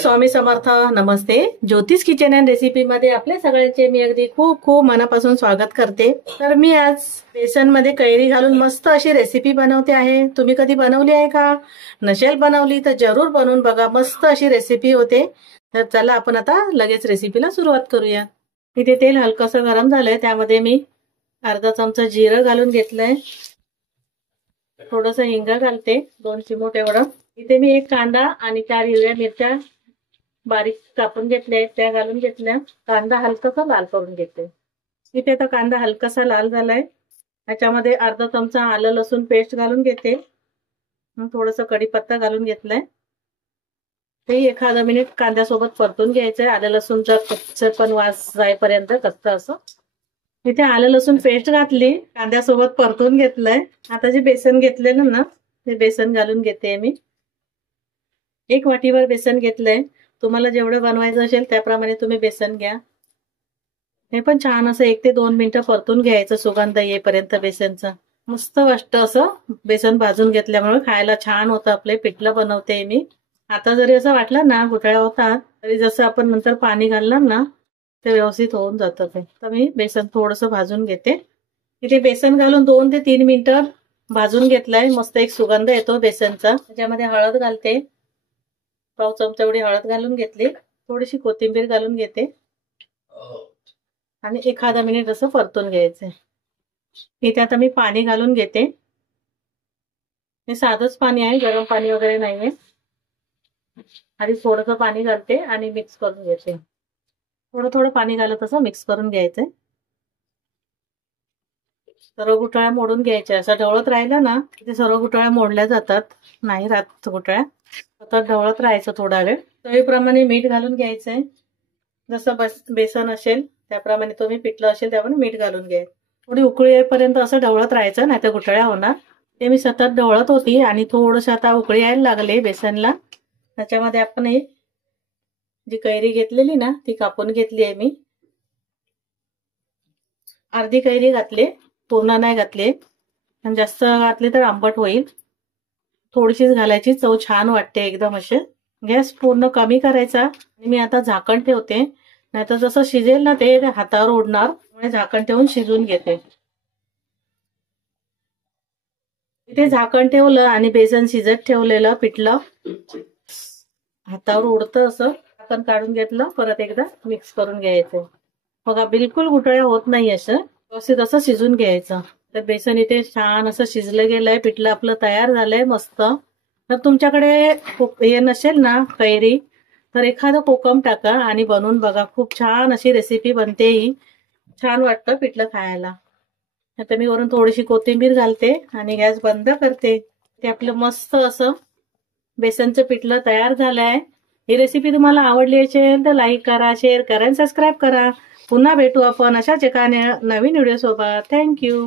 स्वामी समर्थ. नमस्ते. ज्योतिष kitchen and recipe मध्ये आपल्या सगळ्यांचे मी अगदी खूप खूप मनापासून स्वागत करते. तर मी आज बेसन मध्ये कैरी घालून मस्त अशी रेसिपी बनवते आहे. तुम्ही कधी बनवली आहे का? नसेल बनवली तर जरूर बनवून बघा. मस्त अशी रेसिपी होते. तर चला आपण आता लगेच रेसिपीला सुरुवात करूया. इथे तेल हलकसं गरम झालंय, त्यामध्ये मी अर्धा चमचा जिरं घालून घेतलंय. थोडंसं हिंग घालते, 2 चिमूट एवढं. इथे मी एक कांदा आणि 4 हिरव्या मिरच्या बारीक कापून घेतल्या, त्या घालून घेतल्या. कांदा हलकासा लाल करून घेते. इथे आता कांदा हलकासा लाल झालाय. त्याच्यामध्ये अर्धा चमचा आलं लसूण पेस्ट घालून घेते. थोडंसं कढीपत्ता घालून घेतलाय. ते एखादा मिनिट कांद्यासोबत परतून घ्यायचंय. आलं लसूणचा कच्चेपण वास जाईपर्यंत कच्चं असं. इथे आलं लसूण पेस्ट घातली, कांद्यासोबत परतून घेतलंय. आता जे बेसन घेतलेलं ना, ते बेसन घालून घेते मी. 1 वाटीवर बेसन घेतलंय. तुम्हाला जेवढं बनवायचं असेल त्याप्रमाणे तुम्ही बेसन घ्या. हे पण छान असं 1 ते 2 मिनिटं परतून घ्यायचं, सुगंध येईपर्यंत बेसनचा. मस्त वाटतं असं बेसन भाजून घेतल्यामुळे, खायला छान होतं. आपले पिठलं बनवते मी. आता जरी असं वाटलं ना गुठळ्या होतात, तरी जसं आपण नंतर पाणी घालणार ना ते व्यवस्थित होऊन जातं. ते तर मी बेसन थोडंसं भाजून घेते. इथे बेसन घालून 2 ते 3 मिनिटं भाजून घेतलाय. मस्त एक सुगंध येतो बेसनचा. त्याच्यामध्ये हळद घालते, पाव चमचा एवढी हळद घालून घेतली. थोडीशी कोथिंबीर घालून घेते आणि एखादा मिनिट असं परतून घ्यायचंय. इथे आता मी पाणी घालून घेते. हे साधंच पाणी आहे, गरम पाणी वगैरे नाहीये. आधी थोडंसं पाणी घालते आणि मिक्स करून घेते. थोडं थोडं पाणी घालत असं मिक्स करून घ्यायचंय. सर्व गुठळ्या मोडून घ्यायच्या. असं ढवळत राहिलं ना ते सर्व गुठळ्या मोडल्या जातात, नाही राहत गुठळ्या. आता ढवळत राहायचं थोडा वेळ. चवीप्रमाणे मीठ घालून घ्यायचंय. जसं बेसन असेल त्याप्रमाणे, तुम्ही पिठलं असेल त्याप्रमाणे मीठ घालून घ्या. थोडी उकळी येईपर्यंत असं ढवळत राहायचं, नाही तर गुठळ्या होणार. ते मी सतत ढवळत होती आणि थोडंसं आता उकळी यायला लागले बेसनला. त्याच्यामध्ये आपण ही जी कैरी घेतलेली ना ती कापून घेतली आहे मी. अर्धी कैरी घातली, पूर्ण नाही घातली. जास्त घातली तर आंबट होईल. थोडीशीच घालायची, चव छान वाटते एकदम. असे गॅस पूर्ण कमी करायचा. आणि मी आता झाकण ठेवते, नाहीतर जसं शिजेल ना ते हातावर उडणार. त्यामुळे झाकण ठेवून शिजून घेते. इथे झाकण ठेवलं आणि बेसन शिजत ठेवलेलं पिठलं हातावर उडतं, असं झाकण काढून घेतलं. परत एकदा मिक्स करून घ्यायचं. बघा बिलकुल गुठळ्या होत नाही. असं व्यवस्थित असं शिजून घ्यायचं. तर बेसन इथे छान असं शिजलं गेलंय. पिठलं आपलं तयार झालंय मस्त. तर तुमच्याकडे हे नसेल ना कैरी, तर एखादं कोकम टाका आणि बनवून बघा. खूप छान अशी रेसिपी बनते ही. छान वाटतं पिठलं खायला. आता मी वरून थोडीशी कोथिंबीर घालते आणि गॅस बंद करते. ते आपलं मस्त असं बेसनचं पिठलं तयार झालंय. ही रेसिपी तुम्हाला आवडली असेल तर लाईक करा, शेअर करा आणि सबस्क्राईब करा. पुन्हा भेटू आपण अशाच एका नवीन व्हिडिओ सोबत. थँक्यू.